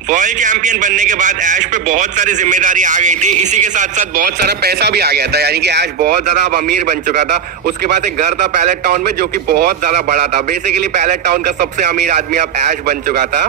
World champion बनने के बाद ऐश पे बहुत सारी जिम्मेदारी आ गई थी, इसी के साथ साथ बहुत सारा पैसा भी आ गया था, यानी कि ऐश बहुत ज्यादा अब अमीर बन चुका था। उसके पास एक घर था पैलेट टाउन में जो कि बहुत ज्यादा बड़ा था। बेसिकली पैलेट टाउन का सबसे अमीर आदमी अब ऐश बन चुका था।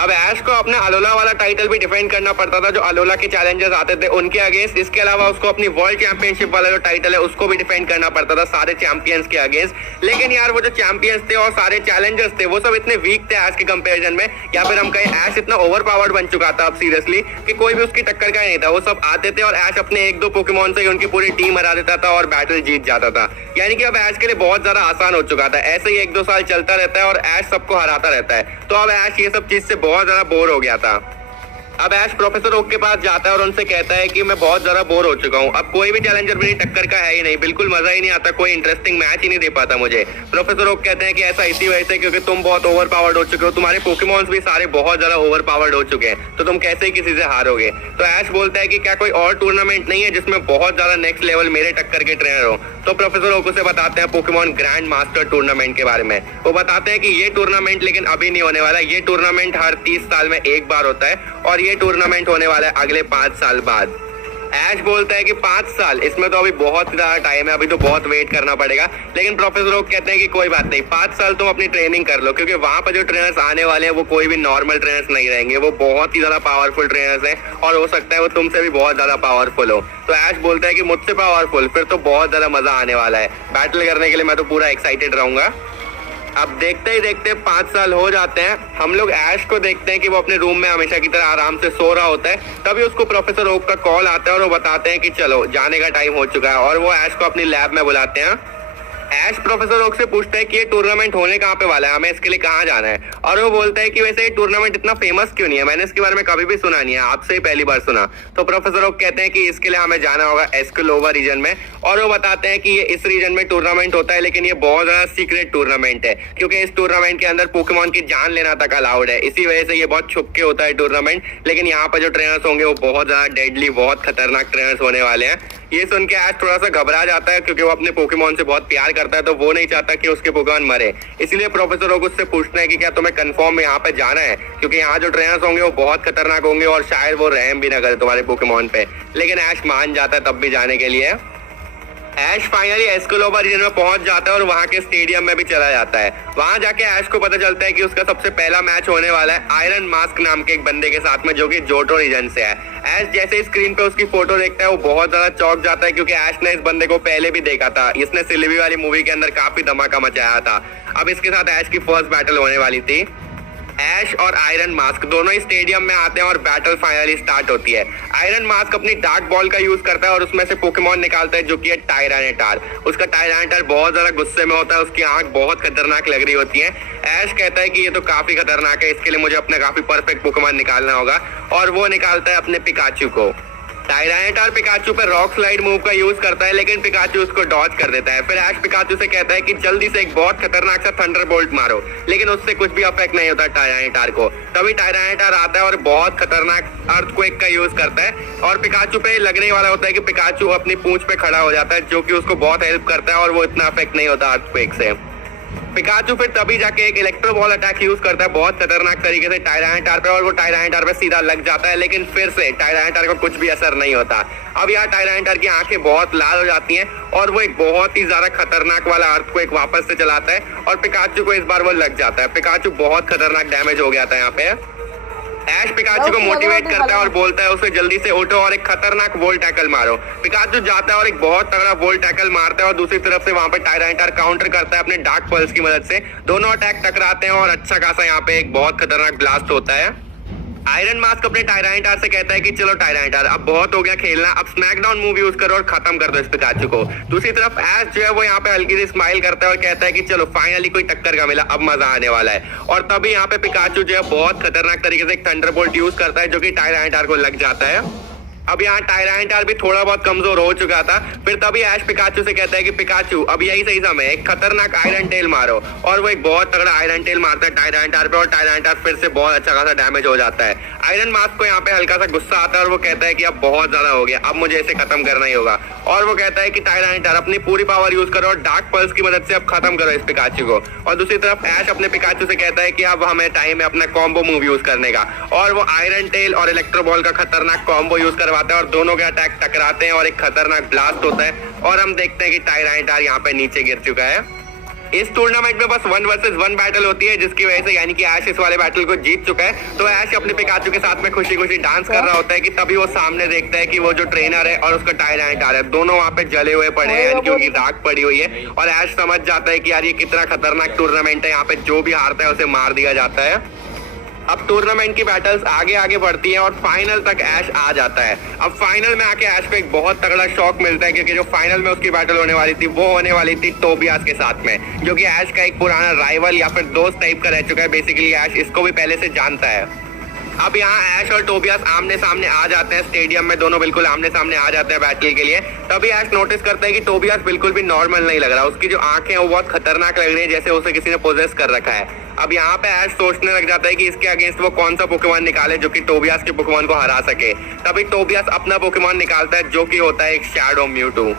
अब ऐश को अपने अलोला वाला टाइटल भी डिफेंड करना पड़ता था, जो अलोला के चैलेंजर्स आते थे उनके अगेंस्ट। इसके अलावा उसको अपनी वर्ल्ड चैंपियनशिप वाला जो टाइटल है उसको भी डिफेंड करना पड़ता था सारे चैंपियंस के अगेंस्ट। लेकिन यार वो जो चैंपियंस थे और सारे चैलेंजर्स थे वो सब इतने वीक थे ऐश के कंपेरिजन में, या फिर हम कहें ऐश इतना ओवर पावर्ड बन चुका था अब सीरियसली कि कोई भी उसकी टक्कर का ही नहीं था। वो सब आते थे और ऐश अपने एक दो पोकेमॉन से ही उनकी पूरी टीम हरा देता था और बैटल जीत जाता था। यानी कि अब ऐश के लिए बहुत ज्यादा आसान हो चुका था। ऐसे ही एक दो साल चलता रहता है और ऐश सबको हराता रहता है। तो अब ऐश ये सब चीज से बहुत ज्यादा बोर हो गया था। अब ऐश प्रोफेसर ओक के पास जाता है और उनसे कहता है कि मैं बहुत ज्यादा बोर हो चुका हूँ, अब कोई भी चैलेंजर मेरी टक्कर का है ही नहीं, बिल्कुल मजा ही नहीं आता, कोई इंटरेस्टिंग मैच ही नहीं दे पाता मुझे। प्रोफेसर ओक कहते हैं कि ऐसा इसी वजह से क्योंकि तुम बहुत ओवर पावर्ड हो चुके हो, तुम्हारे पोकेमॉन्स भी सारे बहुत ज्यादा ओवर पावर्ड हो चुके हैं, तो तुम कैसे ही किसी से हारोगे। तो ऐश बोलता है कि क्या कोई और टूर्नामेंट नहीं है जिसमें बहुत ज्यादा नेक्स्ट लेवल मेरे टक्कर के ट्रेनर हो। तो प्रोफेसर ओक उसे बताते हैं पोकेमॉन ग्रैंड मास्टर टूर्नामेंट के बारे में। वो बताते हैं कि ये टूर्नामेंट लेकिन अभी नहीं होने वाला, ये टूर्नामेंट हर 30 साल में एक बार होता है और ये टूर्नामेंट होने वाला है अगले 5 साल बाद। ऐश बोलता है कि 5 साल, इसमें तो अभी बहुत ज्यादा टाइम है, अभी तो बहुत वेट करना पड़ेगा। लेकिन प्रोफेसर लोग कहते हैं कि कोई बात नहीं, 5 साल तुम अपनी ट्रेनिंग कर लो, क्योंकि वहां पर जो ट्रेनर्स आने वाले हैं वो कोई भी नॉर्मल ट्रेनर्स नहीं रहेंगे, वो बहुत ही ज्यादा पावरफुल ट्रेनर्स हैं और हो सकता है वो तुमसे भी बहुत ज्यादा पावरफुल हो। तो ऐश बोलता है कि मुझसे पावरफुल, फिर तो बहुत ज्यादा मजा आने वाला है, बैटल करने के लिए मैं तो पूरा एक्साइटेड रहूंगा। अब देखते ही देखते 5 साल हो जाते हैं। हम लोग ऐश को देखते हैं कि वो अपने रूम में हमेशा की तरह आराम से सो रहा होता है। तभी उसको प्रोफेसर ओक का कॉल आता है और वो बताते हैं कि चलो जाने का टाइम हो चुका है, और वो ऐश को अपनी लैब में बुलाते हैं। ऐश प्रोफेसर ओक से पूछता है कि ये टूर्नामेंट होने कहाँ पे वाला है, हमें इसके लिए कहाँ जाना है। और वो बोलता है कि वैसे ये टूर्नामेंट इतना फेमस क्यों नहीं है, मैंने इसके बारे में कभी भी सुना नहीं है, आपसे ही पहली बार सुना। तो प्रोफेसर ओक कहते हैं कि इसके लिए हमें जाना होगा एस्केलोवा रीजन में, और वो बताते हैं कि ये इस रीजन में टूर्नामेंट होता है, लेकिन ये बहुत ज्यादा सीक्रेट टूर्नामेंट है, क्योंकि इस टूर्नामेंट के अंदर पोकेमॉन की जान लेना तक अलाउड है। इसी वजह से ये बहुत छुप के होता है टूर्नामेंट। लेकिन यहाँ पर जो ट्रेनर्स होंगे वो बहुत ज्यादा डेडली, बहुत खतरनाक ट्रेनर्स होने वाले हैं। ये सुन के ऐश थोड़ा सा घबरा जाता है, क्योंकि वो अपने पोकेमॉन से बहुत प्यार करता है, तो वो नहीं चाहता कि उसके पोकेमॉन मरे। इसलिए प्रोफेसर ओक उससे पूछते हैं कि क्या तुम्हें कंफर्म यहाँ पे जाना है, क्योंकि यहाँ जो ट्रेनर्स होंगे वो बहुत खतरनाक होंगे और शायद वो रहम भी ना करे तुम्हारे पोकेमॉन पे। लेकिन ऐश मान जाता है तब भी जाने के लिए। ऐश फाइनली एस्केलोबा रीजन में पहुंच जाता है और वहां के स्टेडियम में भी चला जाता है। वहां जाके ऐश को पता चलता है कि उसका सबसे पहला मैच होने वाला है आयरन मास्क नाम के एक बंदे के साथ में, जो कि जोटो रीजन से है। ऐश जैसे ही स्क्रीन पे उसकी फोटो देखता है वो बहुत ज्यादा चौंक जाता है, क्योंकि ऐश ने इस बंदे को पहले भी देखा था, इसने सिल्वी वाली मूवी के अंदर काफी धमाका मचाया था। अब इसके साथ ऐश की फर्स्ट बैटल होने वाली थी। ऐश और आयरन मास्क दोनों ही स्टेडियम में आते हैं और बैटल फाइनली स्टार्ट होती है। आयरन मास्क अपनी डार्क बॉल का यूज करता है और उसमें से पोकेमॉन निकालता है, जो कि है टायरानेटार। उसका टायरानेटार बहुत ज्यादा गुस्से में होता है, उसकी आंख बहुत खतरनाक लग रही होती है। ऐश कहता है कि ये तो काफी खतरनाक है, इसके लिए मुझे अपना काफी परफेक्ट पोकेमॉन निकालना होगा, और वो निकालता है अपने पिकाचू को। टायरानेटार पिकाचू पर रॉक स्लाइड मूव का यूज करता है, लेकिन पिकाचू उसको डॉज कर देता है। फिर ऐश पिकाचू से कहता है कि जल्दी से एक बहुत खतरनाक सा थंडरबोल्ट मारो, लेकिन उससे कुछ भी अफेक्ट नहीं होता टायरानेटार को। तभी टायरानेटार आता है और बहुत खतरनाक अर्थक्वेक का यूज करता है, और पिकाचू पे लगने वाला होता है कि पिकाचू अपनी पूंछ पे खड़ा हो जाता है, जो कि उसको बहुत हेल्प करता है और वो इतना अफेक्ट नहीं होता अर्थक्वेक से। पिकाचू फिर तभी जाके एक इलेक्ट्रो बॉल अटैक यूज करता है बहुत खतरनाक तरीके से टायरानेटार पे, और वो टायरानेटार पे सीधा लग जाता है, लेकिन फिर से टायरानेटार को कुछ भी असर नहीं होता। अब यहाँ टायरानेटार की आंखें बहुत लाल हो जाती हैं और वो एक बहुत ही ज्यादा खतरनाक वाला अर्थक्वेक वापस से चलाता है, और पिकाचू को इस बार वो लग जाता है। पिकाचू बहुत खतरनाक डैमेज हो गया था यहाँ पे। ऐश पिकाचू को मोटिवेट करता है और बोलता है उसे जल्दी से उठो और एक खतरनाक वोल्ट टैकल मारो। पिकाचू जाता है और एक बहुत तगड़ा वोल्ट टैकल मारता है, और दूसरी तरफ से वहां पर टायरानेटार काउंटर करता है अपने डार्क पल्स की मदद से। दोनों अटैक टकराते हैं और अच्छा खासा यहाँ पे एक बहुत खतरनाक ब्लास्ट होता है। आयरन मास्क अपने टायरानेटार से कहता है कि चलो टायरानेटार, अब बहुत हो गया खेलना, अब स्मैकडाउन मूव यूज करो और खत्म कर दो इस पिकाचू को। दूसरी तरफ ऐश जो है वो यहाँ पे हल्की सी स्माइल करता है और कहता है कि चलो फाइनली कोई टक्कर का मिला, अब मजा आने वाला है। और तभी यहाँ पे पिकाचू जो है बहुत खतरनाक तरीके से एक थंडरबोल्ट यूज करता है, जो कि टायरानेटार को लग जाता है। अब यहाँ टायरानिटार भी थोड़ा बहुत कमजोर हो चुका था। फिर तभी ऐश पिकाचू से कहता है कि पिकाचू अब यही सही समय है, एक खतरनाक आयरन टेल मारो। और वो एक बहुत तगड़ा आयरन टेल मारता है टायरानिटार पे और टायरानिटार फिर से बहुत अच्छा खासा डैमेज हो जाता है। आयरन मास्क को यहाँ पे हल्का सा गुस्सा आता है और वो कहता है कि अब बहुत ज्यादा हो गया, अब मुझे इसे खत्म करना ही होगा। और वो कहता है कि टायरानिटार अपनी पूरी पावर यूज करो और डार्क पल्स की मदद से अब खत्म करो इस पिकाचू को। और दूसरी तरफ ऐश अपने पिकाचू से कहता है कि अब हमें टाइम है अपना कॉम्बो मूव यूज करने का। और वो आयरन टेल और इलेक्ट्रो बॉल का खतरनाक कॉम्बो यूज करवाता है और दोनों के अटैक टकराते हैं और एक खतरनाक ब्लास्ट होता है। और हम देखते हैं कि टायरानिटार यहाँ पे नीचे गिर चुका है। इस टूर्नामेंट में बस 1 वर्सेस 1 बैटल होती है, जिसकी वजह से यानी कि ऐश इस वाले बैटल को जीत चुका है। तो ऐश अपने पिकाचू के साथ में खुशी खुशी डांस कर रहा होता है कि तभी वो सामने देखता है कि वो जो ट्रेनर है और उसका टायरानिटार है, दोनों वहाँ पे जले हुए पड़े हैं, यानी कि उनकी राख पड़ी हुई है। और ऐश समझ जाता है कि यार ये कितना खतरनाक टूर्नामेंट है, यहाँ पे जो भी हारता है उसे मार दिया जाता है। अब टूर्नामेंट की बैटल्स आगे आगे बढ़ती हैं और फाइनल तक ऐश आ जाता है। अब फाइनल में आके ऐश को एक बहुत तगड़ा शॉक मिलता है, क्योंकि जो फाइनल में उसकी बैटल होने वाली थी वो होने वाली थी टोबियास के साथ में, जो कि ऐश का एक पुराना राइवल या फिर दोस्त टाइप का रह चुका है। बेसिकली ऐश इसको भी पहले से जानता है। अब यहाँ ऐश और टोबियास आमने सामने आ जाते हैं स्टेडियम में, दोनों बिल्कुल आमने सामने आ जाते हैं बैटल के लिए। तभी ऐश नोटिस करता है कि टोबियास बिल्कुल भी नॉर्मल नहीं लग रहा, उसकी जो आंखें हैं वो बहुत खतरनाक लग रही है, जैसे उसे किसी ने पोजेस कर रखा है। अब यहाँ पे ऐश सोचने लग जाता है कि इसके अगेंस्ट वो कौन सा पोकेमॉन निकाले जो कि टोबियास के पोकेमॉन को हरा सके। तभी टोबियास अपना पोकेमॉन निकालता है, जो कि होता है एक शैडो म्यूटू।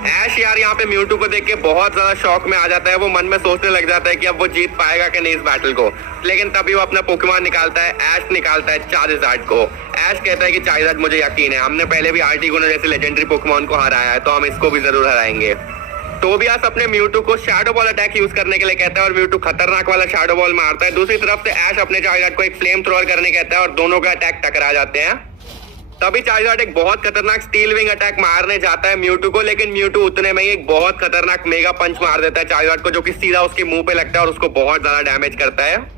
ऐश यार यहाँ पे म्यूटू को देख के बहुत ज्यादा शॉक में आ जाता है। वो मन में सोचने लग जाता है कि अब वो जीत पाएगा कि नहीं इस बैटल को। लेकिन तभी वो अपना पोकेमॉन निकालता है, ऐश निकालता है चार्जर्ड को। ऐश कहता है कि चार्जर्ड मुझे यकीन है, हमने पहले भी आर्टिगोनो जैसे लेजेंडरी पोकेमॉन को हराया है, तो हम इसको भी जरूर हराएंगे। टोबियास अपने म्यूटू को शैडो बॉल अटैक यूज करने के लिए कहता है और म्यूटू खतरनाक वाला शैडो बॉल मारता है। दूसरी तरफ से ऐश अपने चार्जर्ड को एक फ्लेम थ्रोअर करने कहता है और दोनों का अटैक टकरा जाते हैं। तभी चार्जर्ड एक बहुत खतरनाक स्टील विंग अटैक मारने जाता है म्यूटू को, लेकिन म्यूटू उतने में ही एक बहुत खतरनाक मेगा पंच मार देता है चार्जर्ड को, जो कि सीधा उसके मुंह पे लगता है और उसको बहुत ज्यादा डैमेज करता है।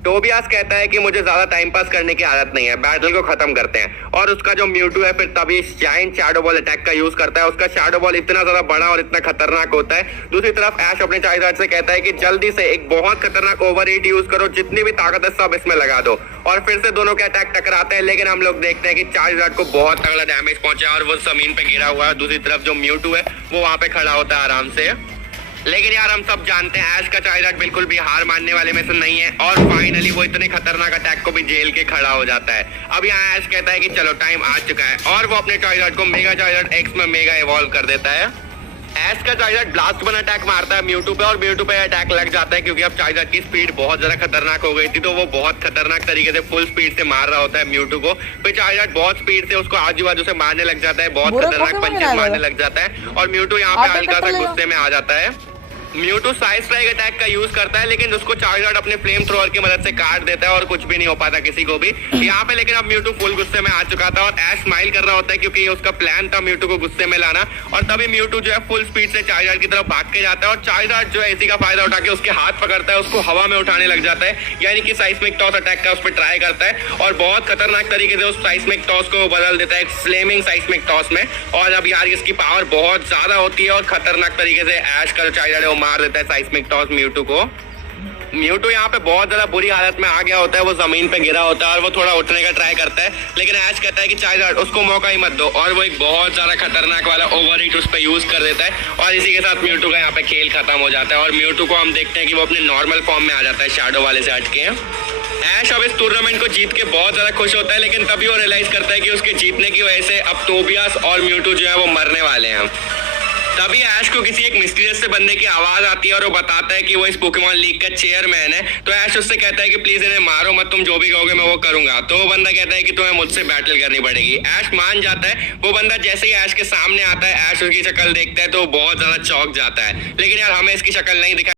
टोबियास कहता है कि मुझे ज्यादा टाइम पास करने की आदत नहीं है, बैटल को खत्म करते हैं। और उसका जो म्यूटू है फिर तभी जायंट शैडो बॉल अटैक का यूज करता है। उसका शैडो बॉल इतना ज्यादा बड़ा और इतना खतरनाक होता है। दूसरी तरफ ऐश अपने चार्जर्ड से कहता है कि जल्दी से एक बहुत खतरनाक ओवर हीट यूज करो, जितनी भी ताकत है सब इसमें लगा दो। और फिर से दोनों के अटैक टकराते हैं, लेकिन हम लोग देखते हैं कि चार्जर्ड को बहुत तगड़ा डैमेज पहुंचा और वो जमीन पे गिरा हुआ है। दूसरी तरफ जो म्यूटू है वो वहां पे खड़ा होता है आराम से। लेकिन यार हम सब जानते हैं ऐश का चार्जर्ड बिल्कुल भी हार मानने वाले में से नहीं है और फाइनली वो इतने खतरनाक अटैक को भी झेल के खड़ा हो जाता है। अब यहाँ ऐश कहता है कि चलो टाइम आ चुका है और वो अपने चार्जर्ड को मेगा चार्जर्ड एक्स में मेगा इवॉल्व कर देता है। ऐश का चार्जर्ड ब्लास्ट वन अटैक मारता है म्यूटू पे और म्यूटू पे अटैक लग जाता है, क्योंकि अब चार्जर्ड की स्पीड बहुत ज्यादा खतरनाक हो गई थी, तो वो बहुत खतरनाक तरीके से फुल स्पीड से मार रहा होता है म्यूटू को। फिर चार्जर्ड बहुत स्पीड से उसको आजू बाजू से मारने लग जाता है, बहुत खतरनाक पंचेस मारने लग जाता है और म्यूटू यहाँ पे हल्का सा गुस्से में आ जाता है। म्यूटू साइड स्ट्राइक अटैक का यूज करता है, लेकिन उसको चार्जर्ड अपने फ्लेम थ्रोअर की मदद से काट देता है और कुछ भी नहीं हो पाता किसी को भी यहाँ पे। लेकिन अब म्यूटू फुल गुस्से में आ चुका था और ऐश स्माइल कर रहा होता है, क्योंकि ये उसका प्लान था म्यूटू को गुस्से में लाना। और तभी म्यूटू जो है फुल स्पीड से चार्जर्ड की तरफ भाग के जाता है और चार्जर्ड जो है इसी का फायदा उठा के उसके हाथ पकड़ता है, उसको हवा में उठाने लग जाता है, यानी कि साइस्मिक टॉस अटैक का उस पर ट्राई करता है और बहुत खतरनाक तरीके से उस साइस्मिक टॉस को बदल देता है एक फ्लेमिंग साइस्मिक टॉस में। और अब यार इसकी पावर बहुत ज्यादा होती है और खतरनाक तरीके से ऐश का जो चार्जर्ड है वो मार देता है साइस्मिक टॉस म्यूटू को। म्यूटू यहाँ पे बहुत ज्यादा बुरी हालत में आ गया होता है, वो जमीन पे गिरा होता है और वो थोड़ा उठने का ट्राई करता है, लेकिन ऐश कहता है कि चार्जर्ड उसको मौका ही मत दो और वो एक बहुत ज्यादा खतरनाक वाला ओवर हीट उस पर यूज कर देता है और इसी के साथ म्यूटू का यहाँ पे खेल खत्म हो जाता है। और म्यूटू को हम देखते हैं कि वो अपने नॉर्मल फॉर्म में आ जाता है शैडो वाले से हटके। ऐश अब इस टूर्नामेंट को जीत के बहुत ज्यादा खुश होता है, लेकिन तभी वो रियलाइज करता है कि उसके जीतने की वजह से अब टोबियास और म्यूटू जो है वो मरने वाले हैं। तभी ऐश को किसी एक मिस्टीरियस से बंदे की आवाज आती है और वो बताता है कि वो इस पोकेमॉन लीग का चेयरमैन है। तो ऐश उससे कहता है कि प्लीज इन्हें मारो मत, तुम जो भी कहोगे मैं वो करूंगा। तो वो बंदा कहता है कि तुम्हें मुझसे बैटल करनी पड़ेगी। ऐश मान जाता है। वो बंदा जैसे ही ऐश के सामने आता है, ऐश उसकी शक्ल देखता है तो बहुत ज्यादा चौंक जाता है, लेकिन यार हमें इसकी शक्ल नहीं दिखाई